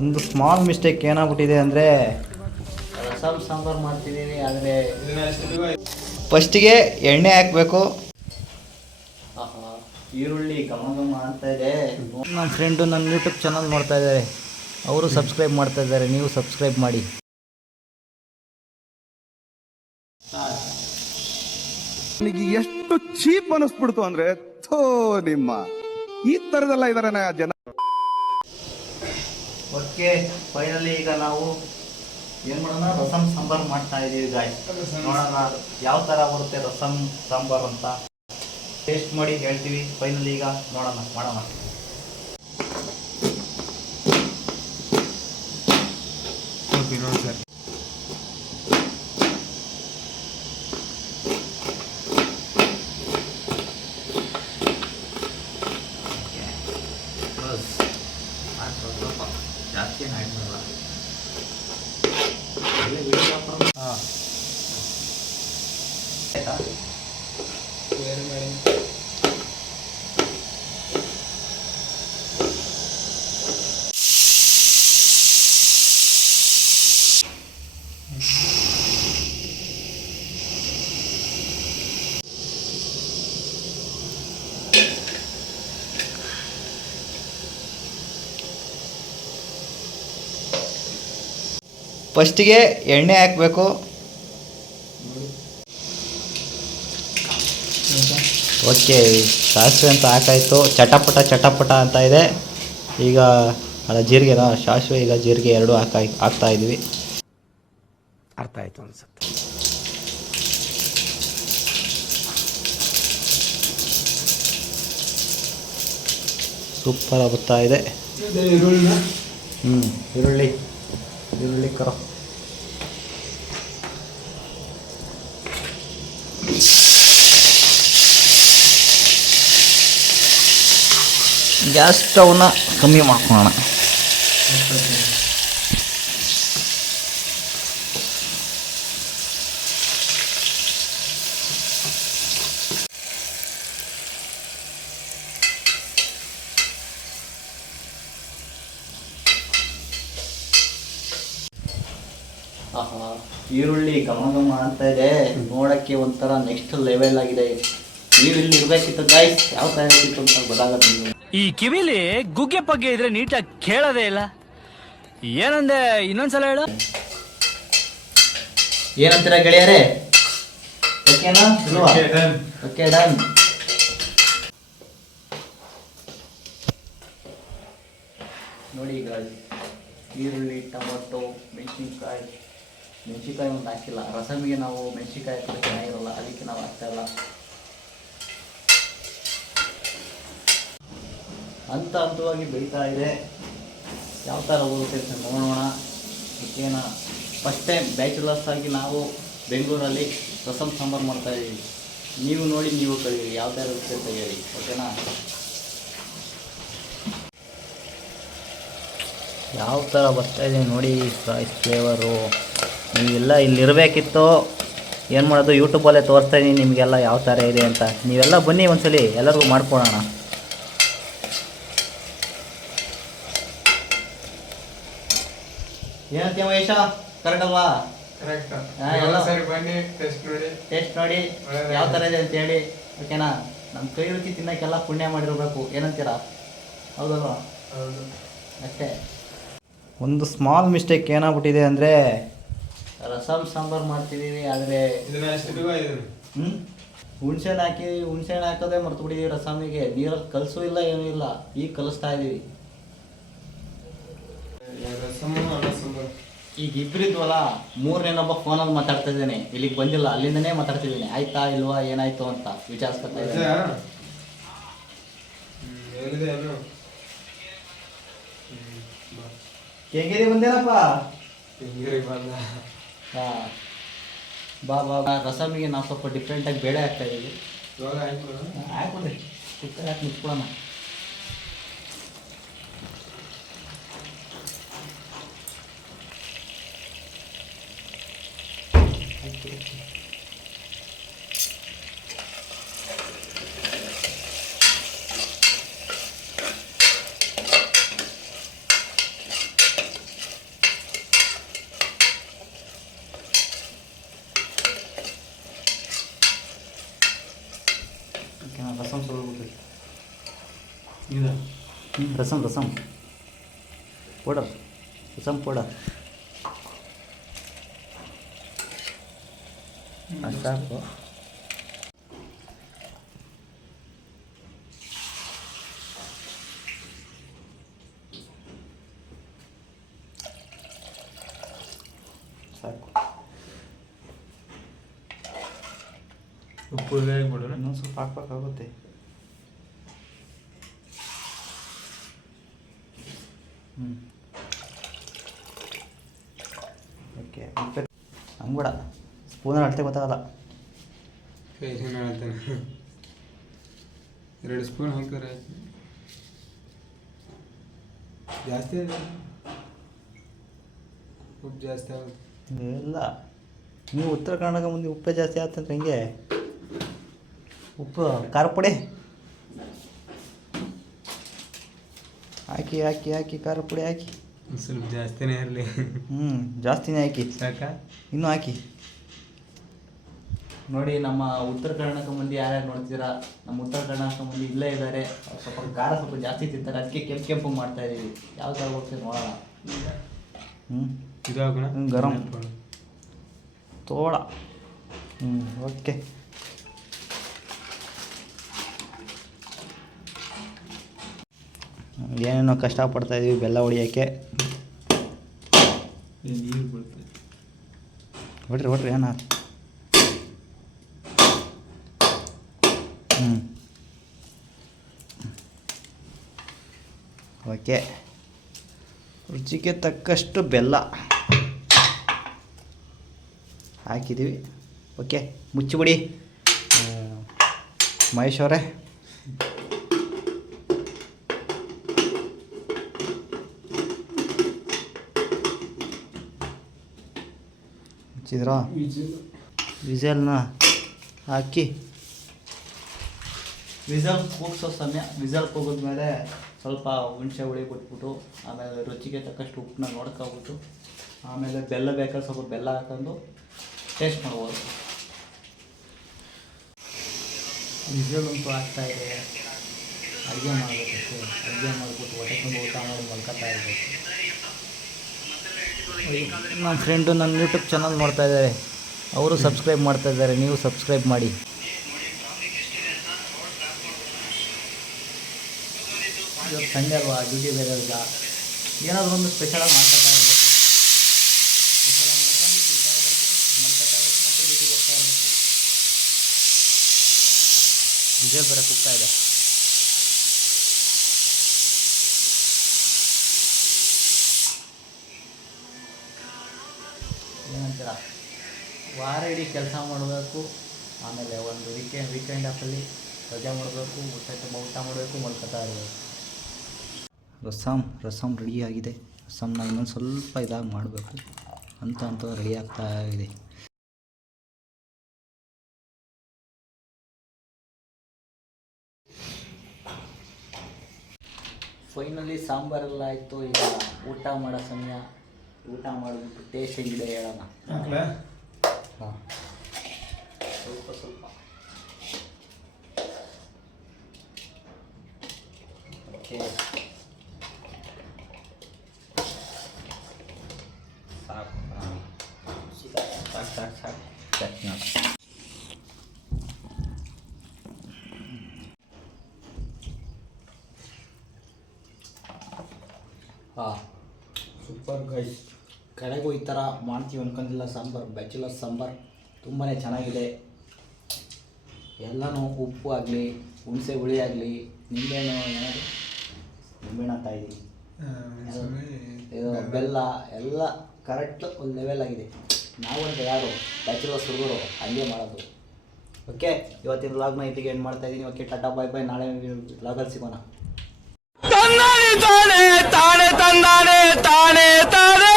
ಒಂದು small mistake ಏನಾಗ್ಬಿಟ್ಟಿದೆ ಅಂದರೆ ರಸಮ್ ಸಾಂಬಾರು ಮಾಡ್ತಿದ್ದೀವಿ. ಆದರೆ ಫಸ್ಟಿಗೆ ಎಣ್ಣೆ ಹಾಕಬೇಕು. ಈರುಳ್ಳಿ ಘಮ ಘಮ ಅಂತ ಇದೆ. ನನ್ನ ಫ್ರೆಂಡು ನನ್ನ ಯೂಟ್ಯೂಬ್ ಚಾನಲ್ ನೋಡ್ತಾ ಇದ್ದಾರೆ, ಅವರು ಸಬ್ಸ್ಕ್ರೈಬ್ ಮಾಡ್ತಾ ಇದ್ದಾರೆ, ನೀವು ಸಬ್ಸ್ಕ್ರೈಬ್ ಮಾಡಿ. ನನಗೆ ಎಷ್ಟು ಚೀಪ್ ಅನಿಸ್ಬಿಡ್ತು ಅಂದ್ರೆ ಥೋ ನಿಮ್ಮ ಈ ತರದೆಲ್ಲ ಇದಾರೆ ಜನ. ಓಕೆ, ಫೈನಲಿ ಈಗ ನಾವು ಏನು ಮಾಡೋಣ, ರಸಮ್ ಸಾಂಬಾರು ಮಾಡ್ತಾ ಇದ್ದೀವಿ ಗಾಯ್ಸ್. ನೋಡೋಣ ಯಾವ ಥರ ಬರುತ್ತೆ ರಸಮ್ ಸಾಂಬಾರು ಅಂತ. ಟೇಸ್ಟ್ ಮಾಡಿ ಹೇಳ್ತೀವಿ. ಫೈನಲಿ ಈಗ ನೋಡೋಣ, ಮಾಡೋಣ. ಓಕೆ ನೋಡಿ ಸರ್. ಜಾಸ್ತಿ ಆ್ಯಡ್ ಮಾಡಲ್ಲ. ಹಾಂ, ಆಯ್ತಾ? ಫಸ್ಟಿಗೆ ಎಣ್ಣೆ ಹಾಕಬೇಕು. ಓಕೆ, ಸಾಸಿವೆ ಅಂತ ಹಾಕಾಯಿತು. ಚಟಪಟ ಚಟಪಟ ಅಂತ ಇದೆ. ಈಗ ಅಲ್ಲ, ಜೀರಿಗೆನಾ, ಸಾಸಿವೆ, ಈಗ ಜೀರಿಗೆ ಎರಡು ಹಾಕ್ತಾ ಇದ್ವಿ. ಅರ್ಥ ಆಯ್ತು ಅನ್ಸುತ್ತೆ. ಸೂಪರ್ ಆಗುತ್ತಾ ಇದೆ. ಈರುಳ್ಳಿ ಕರೋ. ಗ್ಯಾಸ್ ಸ್ಟವ್ನ ಕಮ್ಮಿ ಮಾಡ್ಕೊಳ್ಳೋಣ. ಈರುಳ್ಳಿ ಘಮ ಘಮ ಅಂತ ಇದೆ. ನೋಡೋಕ್ಕೆ ಒಂಥರ ನೆಕ್ಸ್ಟ್ ಲೆವೆಲ್ ಆಗಿದೆ. ನೀವು ಇಲ್ಲಿ ಇರಬೇಕಿತ್ತು ಗಾಯ್ಸ್, ಯಾವ ಥರ ಇರ್ತಿತ್ತು ಅಂತ ಗೊತ್ತಾಗೋದು. ಈ ಕಿವಿಲಿ ಗುಗ್ಗೆ ಪಗ್ಗೆ ಇದ್ರೆ ನೀಟಾಗಿ ಕೇಳೋದೇ ಇಲ್ಲ. ಏನಂದೆ, ಇನ್ನೊಂದ್ಸಲ ಹೇಳು. ಏನಂತೀರ ಗೆಳೆಯರೇ? ಓಕೆನಾ? Okay, done. ನೋಡಿ ಗಾಯ್ಸ್, ಈರುಳ್ಳಿ, ಟೊಮೊಟೊ, ಮೆಣಸಿನ್ಕಾಯಿ ಒಂದು ಹಾಕಿಲ್ಲ. ರಸಮಿಗೆ ನಾವು ಮೆಣಸಿನ್ಕಾಯಿ ಹಾಕಿದ್ರೆ ಚೆನ್ನಾಗಿರಲ್ಲ, ಅದಕ್ಕೆ ನಾವು ಹಾಕ್ತಾ ಇಲ್ಲ. ಹಂತವಾಗಿ ಬೆಳೀತಾ ಇದೆ. ಯಾವ ಥರ ಹೋಗುತ್ತೆ ಅಂತ ನೋಡೋಣ. ಓಕೆನಾ? ಫಸ್ಟ್ ಟೈಮ್ ಬ್ಯಾಚುಲರ್ಸ್ ಆಗಿ ನಾವು ಬೆಂಗಳೂರಲ್ಲಿ ರಸಮ್ ಸಾಂಬಾರು ಮಾಡ್ತಾಯಿದ್ದೀವಿ. ನೀವು ನೋಡಿ, ನೀವು ಕಲೀರಿ ಯಾವ ಥರ ಇರುತ್ತೆ ಅಂತ ಹೇಳಿ. ಓಕೆನಾ? ಯಾವ ಥರ ಬರ್ತಾಯಿದೆ ನೋಡಿ ರೈಸ್ ಫ್ಲೇವರು. ನೀವೆಲ್ಲ ಇಲ್ಲಿರಬೇಕಿತ್ತು. ಏನು ಮಾಡೋದು, ಯೂಟ್ಯೂಬಲ್ಲೇ ತೋರಿಸ್ತಾಯಿದ್ದೀನಿ ನಿಮಗೆಲ್ಲ ಯಾವ ಥರ ಇದೆ ಅಂತ. ನೀವೆಲ್ಲ ಬನ್ನಿ ಒಂದ್ಸಲಿ, ಎಲ್ಲರಿಗೂ ಮಾಡ್ಕೊಳೋಣ. ಏನಂತೀಯ ಮಹೇಶ? ಕರೆಕ್ಟ್ ಅಲ್ವಾ? ಎಲ್ಲ ಸರಿ, ಬನ್ನಿ ಟೇಸ್ಟ್ ನೋಡಿ ಯಾವ ಥರ ಇದೆ ಅಂತ ಹೇಳಿ. ಓಕೆನಾ? ನಮ್ಮ ಕೈ ರುಚಿ ತಿನ್ನೋಕ್ಕೆಲ್ಲ ಪುಣ್ಯ ಮಾಡಿರಬೇಕು. ಏನಂತೀರಾ? ಹೌದಲ್ವಾ? ಅಷ್ಟೇ. ಒಂದು ಸ್ಮಾಲ್ ಮಿಸ್ಟೇಕ್ ಏನಾಗ್ಬಿಟ್ಟಿದೆ ಅಂದರೆ ರಸಮ್ ಸಾಂಬಾರು ಮಾಡ್ತಿದ್ದೀವಿ. ಆದರೆ ಹುಣ್ಸೆಹಣ್ಣು ಹಾಕೋದೇ ಮರ್ತು ಬಿಟ್ಟಿದ್ದೀವಿ. ರಸಮಿಗೆ ನೀರಲ್ಲಿ ಕಲಸೂ ಇಲ್ಲ, ಏನೂ ಇಲ್ಲ. ಈಗ ಕಲಿಸ್ತಾ ಇದ್ದೀವಿ. ಈಗ ಇಬ್ಬರಿದ್ವಲ್ಲ, ಮೂರನೇನೊಬ್ಬ ಫೋನಲ್ಲಿ ಮಾತಾಡ್ತಾ ಇದ್ದೇನೆ. ಇಲ್ಲಿಗೆ ಬಂದಿಲ್ಲ, ಅಲ್ಲಿಂದನೇ ಮಾತಾಡ್ತಿದ್ದೀನಿ. ಆಯ್ತಾ ಇಲ್ವಾ, ಏನಾಯ್ತು ಅಂತ ವಿಚಾರಿಸ್ಕೊತಾ ಇದ್ದೀನಿ. ಕೆಂಗೇರಿ ಬಂದೇನಪ್ಪ? ಹಾಂ, ಬಾ. ರಸಮಿಗೆ ನಾವು ಸ್ವಲ್ಪ ಡಿಫ್ರೆಂಟಾಗಿ ಬೇಳೆ ಹಾಕ್ತಾ ಇದ್ದೀವಿ. ಹಾಕ್ಬಿಡ್ರಿ, ಕುಕ್ಕರ್ ಹಾಕಿ ಮುಚ್ಕೊಳ್ಳೋಣ. ರಸಮ್ ರಸಮ್ ಪೌಡರ್ ರಸಮ್ ಪೌಡರ್ ಅಷ್ಟು ಸಾಕು. ಸಾಕು. ಉಪ್ಪು ಹಾಕ್ಬಿಡು. ಇನ್ನೊಂದು ಸ್ವಲ್ಪ ಹಾಕ್ಬೇಕಾಗುತ್ತೆ. ಓಕೆ ಹಂಗೆ ಬೇಡ, ಸ್ಪೂನಲ್ಲಿ ಅಳತೆ ಗೊತ್ತಾಗಲ್ಲ. ಕೈಲಿ ಹೇಳ್ತಾನೆ 2 ಸ್ಪೂನ್ ಹಾಕಿದ್ರೆ ಆಯ್ತು. ಜಾಸ್ತಿ ಉಪ್ಪು ಜಾಸ್ತಿ ಆಗುತ್ತೆ. ಇಲ್ಲ, ನೀವು ಉತ್ತರ ಕರ್ನಾಟಕ ಮುಂದೆ ಉಪ್ಪೇ ಜಾಸ್ತಿ ಆಗ್ತಂದ್ರೆ ಹೆಂಗೆ? ಉಪ್ಪು ಖಾರ ಪುಡಿ ಹಾಕಿ ಹಾಕಿ ಹಾಕಿ ಖಾರ ಪುಡಿ ಹಾಕಿ. ಸ್ವಲ್ಪ ಜಾಸ್ತಿನೇ ಇರಲಿ. ಜಾಸ್ತಿನೇ ಹಾಕಿ. ಸಾಕಾ? ಇನ್ನೂ ಹಾಕಿ. ನೋಡಿ, ನಮ್ಮ ಉತ್ತರ ಕರ್ನಾಟಕ ಮಂದಿ ಯಾರ್ಯಾರು ನೋಡ್ತೀರಾ, ನಮ್ಮ ಉತ್ತರ ಕರ್ನಾಟಕ ಮಂದಿ ಇಲ್ಲೇ ಇದ್ದಾರೆ. ಸ್ವಲ್ಪ ಖಾರ ಸ್ವಲ್ಪ ಜಾಸ್ತಿ ತಿಂತಾರೆ, ಅದಕ್ಕೆ ಕೆಂಪು ಮಾಡ್ತಾ ಇದ್ದೀವಿ. ಯಾವ ಥರ ಹೋಗ್ತೀವಿ ನೋಡೋಣ. ಇದು ಹಾಕೋಣ. ಗರಂ ತೋಳ. ಓಕೆ. ಏನೇನೋ ಕಷ್ಟಪಡ್ತಾಯಿದ್ದೀವಿ ಬೆಲ್ಲ ಹೊಡಿಯೋಕ್ಕೆ. ನೀರು ಬರ್ತದೆ. ಹೊಡ್ರಿ ಏನ. ಓಕೆ, ರುಚಿಗೆ ತಕ್ಕಷ್ಟು ಬೆಲ್ಲ ಹಾಕಿದ್ದೀವಿ. ಓಕೆ, ಮುಚ್ಚಿಬಿಡಿ ಮಹೇಶ್ ಅವರೇ. ಮುಚ್ಚಿದ್ರಾ? ವಿಸಲ್ನ ಹಾಕಿ ವಿಸಲ್ ಕೂಗಿಸೋ ಸಮಯ. ವಿಸಲ್ ಕೂಗಿದ್ಮೇಲೆ ಸ್ವಲ್ಪ ಹುಣಸೆ ಹುಳಿ ಬಿಟ್ಬಿಟ್ಟು, ಆಮೇಲೆ ರುಚಿಗೆ ತಕ್ಕಷ್ಟು ಉಪ್ಪನ್ನ ನೋಡ್ಕೊಬಿಟ್ಟು, ಆಮೇಲೆ ಬೆಲ್ಲ ಬೇಕಾದ್ರೆ ಸ್ವಲ್ಪ ಬೆಲ್ಲ ಹಾಕೊಂಡು ಟೇಸ್ಟ್ ಮಾಡ್ಬೋದು. ವಿಸಲ್ ಅಂತೂ ಆಗ್ತಾಯಿದೆ. ಅಡುಗೆ ಮಾಡಬೇಕಷ್ಟೇ. ಅಡುಗೆ ಮಾಡಿಬಿಟ್ಟು ಹೊಟ್ಟೆ ತುಂಬ ಊಟ ಮಾಡಿ ಮಲ್ಕೊತಾ ಇರಬೇಕು. ನಮ್ಮ ಫ್ರೆಂಡು ನನ್ನ ಯೂಟ್ಯೂಬ್ ಚಾನಲ್ ನೋಡ್ತಾ ಇದ್ದಾರೆ, ಅವರು ಸಬ್ಸ್ಕ್ರೈಬ್ ಮಾಡ್ತಾ ಇದ್ದಾರೆ. ನೀವು ಸಬ್ಸ್ಕ್ರೈಬ್ ಮಾಡಿ. ಇವತ್ತು ಸಂಡೇ ಅಲ್ವಾ, ಡ್ಯೂಟಿ ಬೇರೆ ಇಲ್ಲ. ಏನಾದರೂ ಒಂದು ಸ್ಪೆಷಲಾಗಿ ಮಾಡ್ಕೊತಾ ಇರಬೇಕು. ಸ್ಪೆಷಲಾಗಿ ಮಾಡ್ಕೊಂಡು ತಿಂತಾ ಇರಬೇಕು, ಮಲ್ಕೊತಾ ಇರಬೇಕು, ಮತ್ತು ಡ್ಯೂಟಿಗೆ ಹೋಗ್ತಾ ಇರಬೇಕು. ವಿಜಯ್ ಬೇರೆ ಕೂಗ್ತಾ ಇದೆ. ಏನಂತೀರ? ವಾರ ಇಡೀ ಕೆಲಸ ಮಾಡಬೇಕು, ಆಮೇಲೆ ಒಂದು ವೀಕೆಂಡ್ ಆಫಲ್ಲಿ ರಜೆ ಮಾಡಬೇಕು, ಹೊಟ್ಟೆ ತುಂಬ ಊಟ ಮಾಡಬೇಕು, ಮಲ್ಕೊತಾ ಇರಬೇಕು. ರಸಮ್ ರೆಡಿಯಾಗಿದೆ. ರಸಮ್ನ ಇನ್ನೊಂದು ಸ್ವಲ್ಪ ಇದಾಗಿ ಮಾಡಬೇಕು ಅಂತ ರೆಡಿ ಆಗ್ತಾ ಇದೆ. ಫೈನಲಿ ಸಾಂಬಾರೆಲ್ಲ ಆಯಿತು. ಈಗ ಊಟ ಮಾಡೋ ಸಮಯ. ಊಟ ಮಾಡಿಬಿಟ್ಟು ಟೇಸ್ಟ್ ಹೆಂಗಿದೆ ಹೇಳೋಣ. ಹಾಂ, ಸ್ವಲ್ಪ ಓಕೆ. ಸಾಕು ಚಟ್ನಿ. ಹಾಂ, ಸೂಪರ್ ಗೈಸ್. ಕಡೆಗೂ ಈ ಥರ ಮಾಡ್ತೀವಿ ಅನ್ಕೊಂಡಿಲ್ಲ. ಸಾಂಬಾರು, ಬ್ಯಾಚುಲರ್ ಸಾಂಬಾರು ತುಂಬಾ ಚೆನ್ನಾಗಿದೆ. ಎಲ್ಲನೂ ಉಪ್ಪು ಆಗಲಿ, ಹುಣಸೆ ಹುಳಿ ಆಗಲಿ, ನಿಂಬೆಹಣ್ಣು ಏನಾದರೂ ನಿಂಬೆಹಣ್ಣು ಅಂತ ಇದ್ದೀವಿ, ಇದು ಬೆಲ್ಲ ಎಲ್ಲ ಕರೆಕ್ಟ್ ಒಂದು ಲೆವೆಲ್ ಆಗಿದೆ. ನಾವಂತ ಯಾರು ಬ್ಯಾಚುಲರ್ಸ್ ಹುಡುಗರು ಹಂಗೆ ಮಾಡೋದು. ಓಕೆ, ಇವತ್ತಿನ ವ್ಲಾಗ್ನ ಇಲ್ಲಿಗೆ ಎಂಡ್ ಮಾಡ್ತಾ ಇದ್ದೀನಿ. ಓಕೆ, ಟಾಟಾ ಬಾಯ್ ಬಾಯ್. ನಾಳೆ ವ್ಲಾಗಲ್ಲಿ ಸಿಗೋಣ. ತಾನೆ ತಾನೆ ತಾನೆ ತಾನೆ ತಾನೆ ತಾನೆ